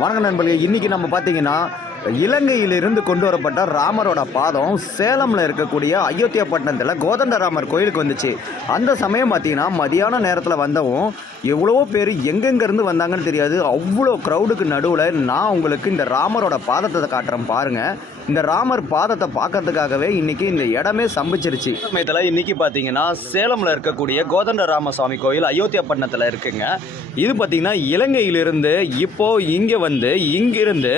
வணக்கம் நண்பர்களே. இன்னைக்கு நம்ம பார்த்தீங்கன்னா இலங்கையிலிருந்து கொண்டு வரப்பட்ட ராமரோட பாதம் சேலமில் இருக்கக்கூடிய அயோத்தியா பட்டணத்தில் கோதண்டராமர் கோயிலுக்கு வந்துச்சு. அந்த சமயம் பார்த்தீங்கன்னா மதியான நேரத்தில் வந்தவும் எவ்வளவோ பேர் எங்கெங்கேருந்து வந்தாங்கன்னு தெரியாது. அவ்வளோ க்ரௌடுக்கு நடுவில் நான் உங்களுக்கு இந்த ராமரோட பாதத்தை காட்டுறேன் பாருங்கள் இந்த ராமர் பாதத்தை பார்க்கறதுக்காகவே இன்னைக்கு இந்த இடமே சம்பிச்சிருச்சு. சமயத்தில் இன்னைக்கு பார்த்தீங்கன்னா சேலமில் இருக்கக்கூடிய கோதண்ட ராமசாமி கோயில் அயோத்தியா பட்டணத்தில் இருக்குங்க. இது பார்த்தீங்கன்னா இலங்கையிலிருந்து இப்போ இங்கே வந்து இங்கிருந்து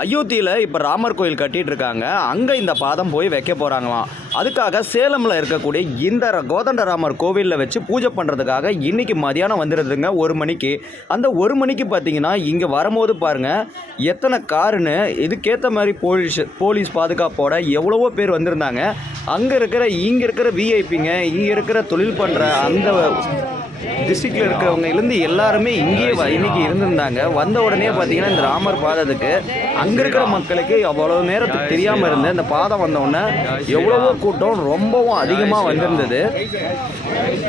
அயோத்தியில் இப்போ ராமர் கோயில் கட்டிட்டு இருக்காங்க அங்கே இந்த பாதம் போய் வைக்க போகிறாங்களாம் அதுக்காக சேலமில் இருக்கக்கூடிய இந்த கோதண்டராமர் கோவிலில் வச்சு பூஜை பண்ணுறதுக்காக இன்றைக்கி மதியானம் வந்துடுதுங்க ஒரு மணிக்கு. அந்த ஒரு மணிக்கு பார்த்தீங்கன்னா இங்கே வரும்போது பாருங்கள் எத்தனை காருன்னு இதுக்கேற்ற மாதிரி போலீஸ் போலீஸ் பாதுகாப்போட எவ்வளவோ பேர் வந்திருந்தாங்க. அங்கே இருக்கிற இங்கே இருக்கிற விஐபிங்க இங்கே இருக்கிற தொழில் பண்ணுற அந்த டிஸ்ட்ரிக்டில் இருக்கிறவங்க இருந்து எல்லாருமே இங்கேயே இன்னைக்கு இருந்திருந்தாங்க. வந்த உடனே பார்த்தீங்கன்னா இந்த ராமர் பாதத்துக்கு அங்கே இருக்கிற மக்களுக்கு அவ்வளோ நேரத்துக்கு தெரியாமல் இருந்து இந்த பாதம் வந்த உடனே எவ்வளவோ கூட்டம் ரொம்பவும் அதிகமாக வந்திருந்தது.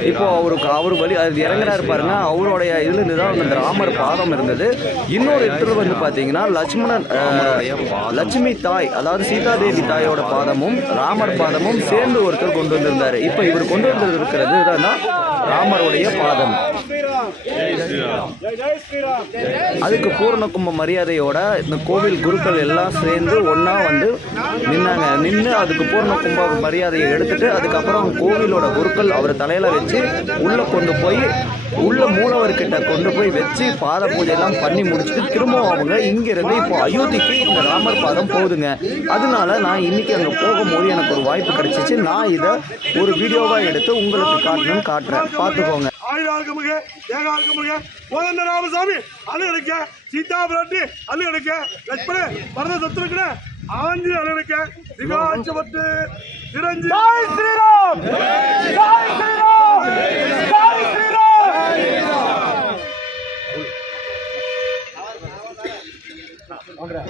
இப்போ அவருக்கு அவர் வழி அது இறங்குறாரு பாருங்க. அவருடைய இதுலேருந்து தான் அந்த ராமர் பாதம் இருந்தது. இன்னொரு இடத்துல வந்து பார்த்தீங்கன்னா லட்சுமணன் லட்சுமி தாய் அதாவது சீதாதேவி தாயோட பாதமும் ராமர் பாதமும் சேர்ந்து ஒருத்தர் கொண்டு வந்திருந்தாரு. இப்போ இவர் கொண்டு வந்திருக்கிறது தான் ராமருடைய பாதம் அதுக்கு பூரண கும்ப மரியாதையோட இந்த கோவில் குருக்கள் எல்லாம் சேர்ந்து ஒன்றா வந்து நின்னாங்க. நின்று அதுக்கு பூரண கும்ப மரியாதையை எடுத்துட்டு அதுக்கப்புறம் கோவிலோட குருக்கள் அவர் தலையில வச்சு உள்ள கொண்டு போய் உள்ள மூலவர்கிட்ட கொண்டு போய் வச்சு பாத பூஜையெல்லாம் பண்ணி முடிச்சுட்டு திரும்பவும் அவங்க இங்கிருந்து இப்போ அயோத்திக்கு இந்த ராமர் பாதம் போகுதுங்க. அதனால நான் இன்னைக்கு அங்கே போகும்போது எனக்கு ஒரு வாய்ப்பு கிடைச்சிச்சு. நான் இதை ஒரு வீடியோவாக எடுத்து உங்களுக்கு காட்டணும்னு காட்டுறேன். பார்த்துக்கோங்க. ஆயுளார்கமுக ஏகார்கமுக கோதண்ட ராமசாமி அழு எடுக்க சீதா பிராட்டி அழு எடுக்க லட்சுமண பரத சத்துருக்கிற ஆஞ்சி அழு எடுக்க திகாச்சப்பட்டு திரஞ்சி Joy Shriram! Joy Shriram! Joy Shriram! வாங்குறேன்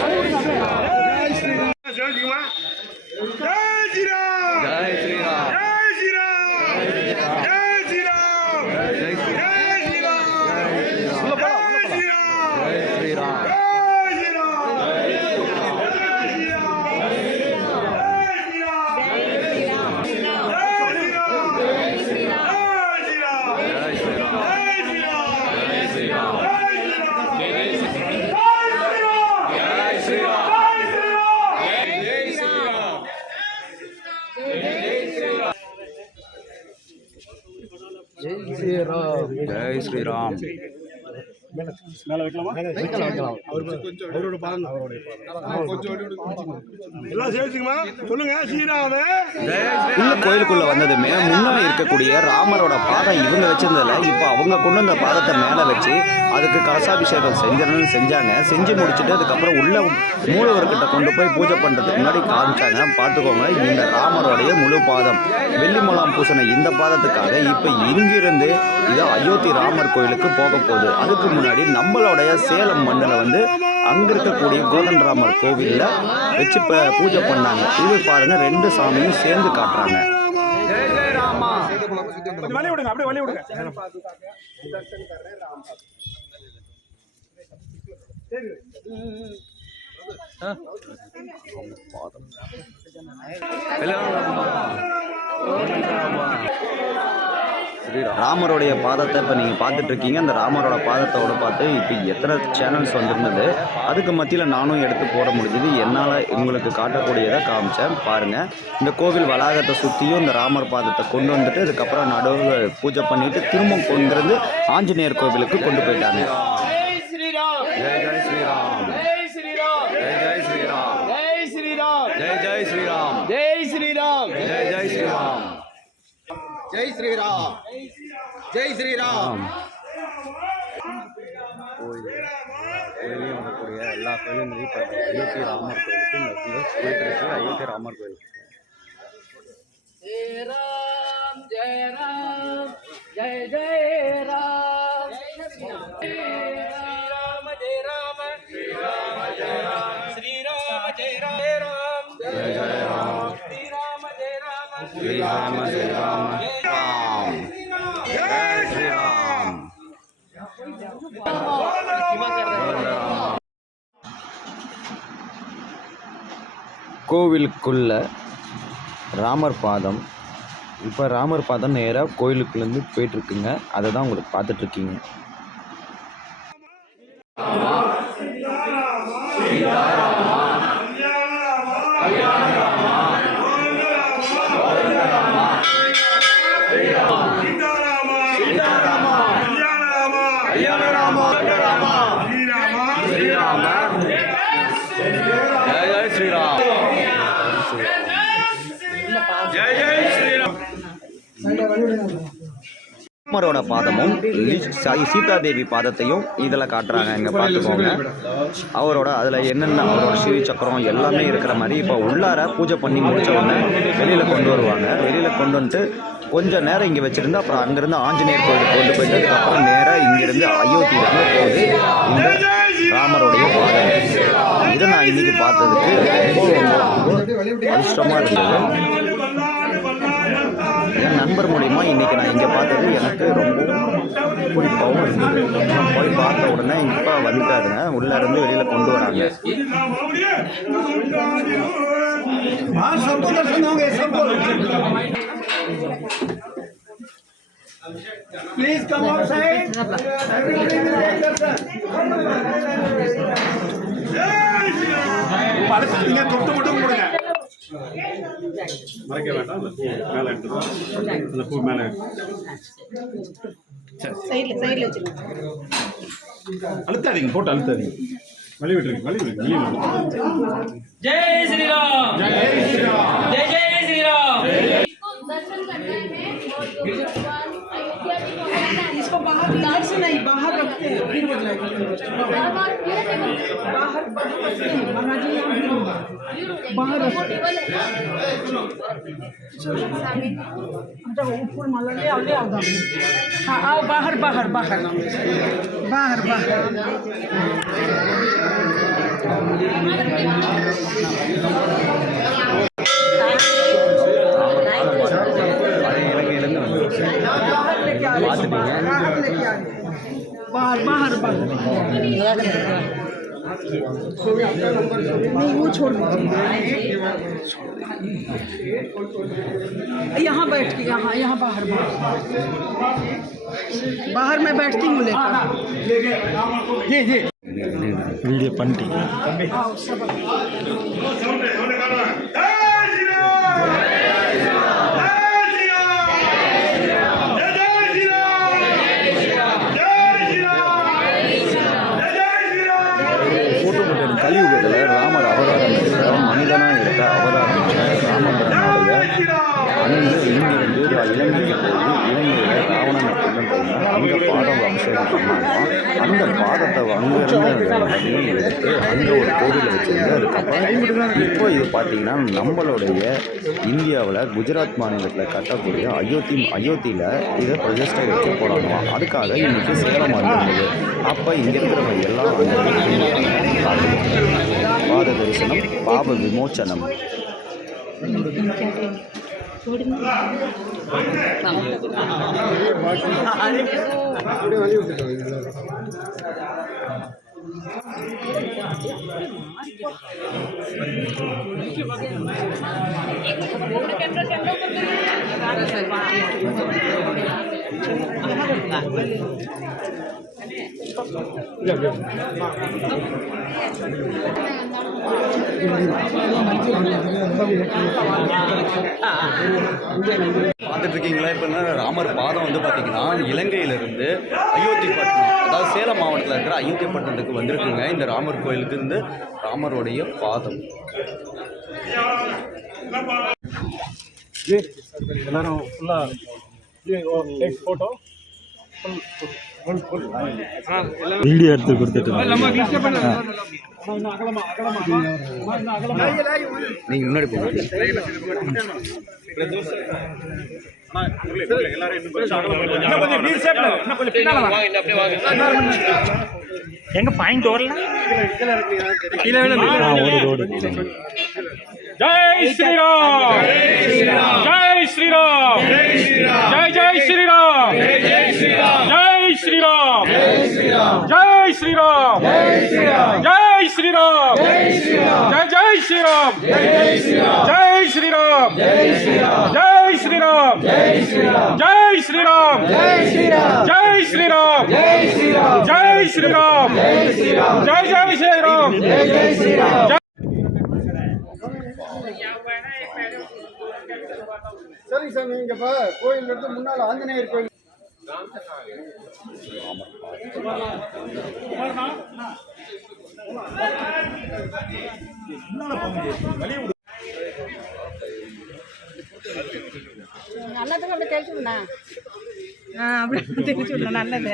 ஜெய் ஸ்ரீராம். எல்லாம் சேர்த்துக்குமா? சொல்லுங்க ஸ்ரீராமே. உள்ள கோயிலுக்குள்ள வந்ததுமே முன்னாடி இருக்கக்கூடிய ராமரோட பாதம் இவங்க வச்சிருந்ததுல இப்போ அவங்க கொண்டு வந்த பாதத்தை மேலே வச்சு அதுக்கு கலசாபிஷேகம் செஞ்சணும்னு செஞ்சாங்க. செஞ்சு முடிச்சுட்டு அதுக்கப்புறம் உள்ள மூலவர்கிட்ட கொண்டு போய் பூஜை பண்ணுறதுக்கு முன்னாடி காமிச்சாங்க. பார்த்துக்கோங்க இந்த ராமருடைய முழு பாதம். வெள்ளி முலாம் இந்த பாதத்துக்காக இப்போ இங்கிருந்து இது அயோத்தி ராமர் கோயிலுக்கு போக போகுது. அதுக்கு முன்னாடி நம்மளுடைய சேலம் மண்ணில் வந்து அங்கே இருக்கக்கூடிய கோதன் ராமர் கோவிலில் வச்சு பூஜை பண்ணாங்க. இது பாருங்க ரெண்டு சாமியும் சேர்ந்து காட்டுறாங்க. வழி விடுங்க அப்படியே வழி விடுங்க. ராமருடைய பாதத்தை இப்போ நீங்கள் பார்த்துட்டு இருக்கீங்க. அந்த ராமரோட பாதத்தோட பார்த்து இப்போ எத்தனை சேனல்ஸ் வந்திருந்தது? அதுக்கு மத்தியில் நானும் எடுத்து போட முடிஞ்சது. என்னால் உங்களுக்கு காட்டக்கூடியதை காமிச்சேன். பாருங்கள் இந்த கோவில் வளாகத்தை சுற்றியும் இந்த ராமர் பாதத்தை கொண்டு வந்துட்டு அதுக்கப்புறம் நடுவில் பூஜை பண்ணிட்டு திரும்ப கொண்டு வந்து ஆஞ்சநேயர் கோவிலுக்கு கொண்டு போயிட்டாங்க. جی شری رام اللہ جی رام جی جی رام رام جی رام رام جی شری رام جی رام رام جی رام جی رام شری رام جی رام கோவிலுக்குள்ள ராமர் பாதம். இப்போ ராமர் பாதம் நேராக கோயிலுக்குள்ளேருந்து போயிட்டுருக்குங்க அதை தான் உங்களுக்கு பார்த்துட்ருக்கீங்க ராமரோட பாதமும் சீதா தேவி சீதாதேவி பாதத்தையும் இதில் காட்டுறாங்க. இங்கே பார்த்துக்கோங்க. அவரோட அதில் என்னென்ன அவரோட ஸ்ரீ சக்கரம் எல்லாமே இருக்கிற மாதிரி இப்போ உள்ளார பூஜை பண்ணி முடிச்சவங்க வெளியில் கொண்டு வருவாங்க. வெளியில் கொண்டு வந்துட்டு கொஞ்சம் நேரம் இங்கே வச்சுருந்து அப்புறம் அங்கேருந்து ஆஞ்சநேயர் கோயிலுக்கு கொண்டு போயிட்டு அதுக்கப்புறம் நேராக இங்கேருந்து அயோத்தி போகுது இந்த ராமருடைய பாதம். இதை நான் இன்னைக்கு பார்த்ததுக்கு ரொம்ப ரொம்ப அதிர்ஷ்டமாக இருந்தது. என் நண்பர் மூலிமா இன்னைக்கு நான் இங்கே பார்த்தது எனக்கு ரொம்ப பிடிப்பாகவும் இருந்தது. நான் போய் பார்த்த உடனே இப்போ வந்துட்டாருங்க. உள்ளே இருந்து வெளியில் கொண்டு வராங்க. Please come outside. Everybody will take the நீங்க தொட்டு மட்டும் கொடுங்க. மறைக்க வேண்டாம் அந்த பூ மேல எடுத்துருவோம் அந்த பூ மேல சைடில் சைடில் வச்சுருங்க அழுத்தாதீங்க போட்டு அழுத்தாதீங்க வழி விட்டுருங்க வழி விடுங்க வெளியே விடுங்க ஜெய் ஸ்ரீராம் ஜெய் ஸ்ரீராம் ஜெய் ஜெய் ஸ்ரீராம் दर्शन करना है और जो भगवान अयोध्या जी को आना है इसको बाहर लाइट से नहीं बाहर रखते हैं फिर बदलाएंगे آؤ باہر باہر باہر باہر باہر باہر باہر باہر یہاں بیٹھ کے یہاں یہاں باہر باہر میں بیٹھتی ہوں لے کر۔ جی جی۔ پنٹی ராமர் அவதாரம் எடுத்தார் மனிதனாக எடுத்த அவதாரம் ராமபுரனுடைய அணிந்து இங்கிருந்து ரா- இலங்கைக்கு போய் இலங்கையில் ராவணன் போய் அங்கே பாதம் அபிஷேகம் பண்ணாங்க அந்த பாதத்தை அங்கிருந்து வெளியே எடுத்து அங்கே ஒரு கோவிலில் வச்சிருந்து அதுக்கப்புறம் இப்போ இது பார்த்தீங்கன்னா நம்மளுடைய இந்தியாவில் குஜராத் மாநிலத்தில் கட்டக்கூடிய அயோத்தி அயோத்தியில் இதை பிரதிஷ்டை வச்சு போடணும் அதுக்காக இன்னைக்கு சேலம் வந்திருந்தது அப்போ இங்கே இருக்கிறவங்க எல்லாம் பாத தரிசனம் பாப விமோச்சனம் பார்த்துட்டு பார்த்துட்ருக்கீங்களா? இப்போ என்ன ராமர் பாதம் வந்து பார்த்தீங்கன்னா இலங்கையிலிருந்து அயோத்தி பட்டினம் அதாவது சேலம் மாவட்டத்தில் இருக்கிற அயோத்தி பட்டணத்துக்கு வந்திருக்குங்க. இந்த ராமர் கோயிலுக்கு இருந்து ராமருடைய பாதம். எல்லாரும் ஃபுல்லாக ஃபோட்டோ ஃபுல் ஃபோட்டோ வீடியோ எடுத்து கொடுத்துட்டு நீங்க முன்னாடி போங்க. எங்க பாயிண்ட் வரல ஜெய் ஸ்ரீராம் ஜெய் ஸ்ரீராம் ஜெய் ஜெய் ஸ்ரீராம். जय श्रीराम जय श्रीराम जय जय श्रीराम जय श्रीराम जय श्रीराम जय श्रीराम जय श्रीराम जय श्रीराम जय श्रीराम जय जय श्रीराम சரி சாமி இங்க பா கோயில் இருந்து முன்னால ஆஞ்சநேயர் கோயில் நல்லதுக்கு அப்படி தேய்ச்சி விடா ஆ அப்படி விடணும் நல்லது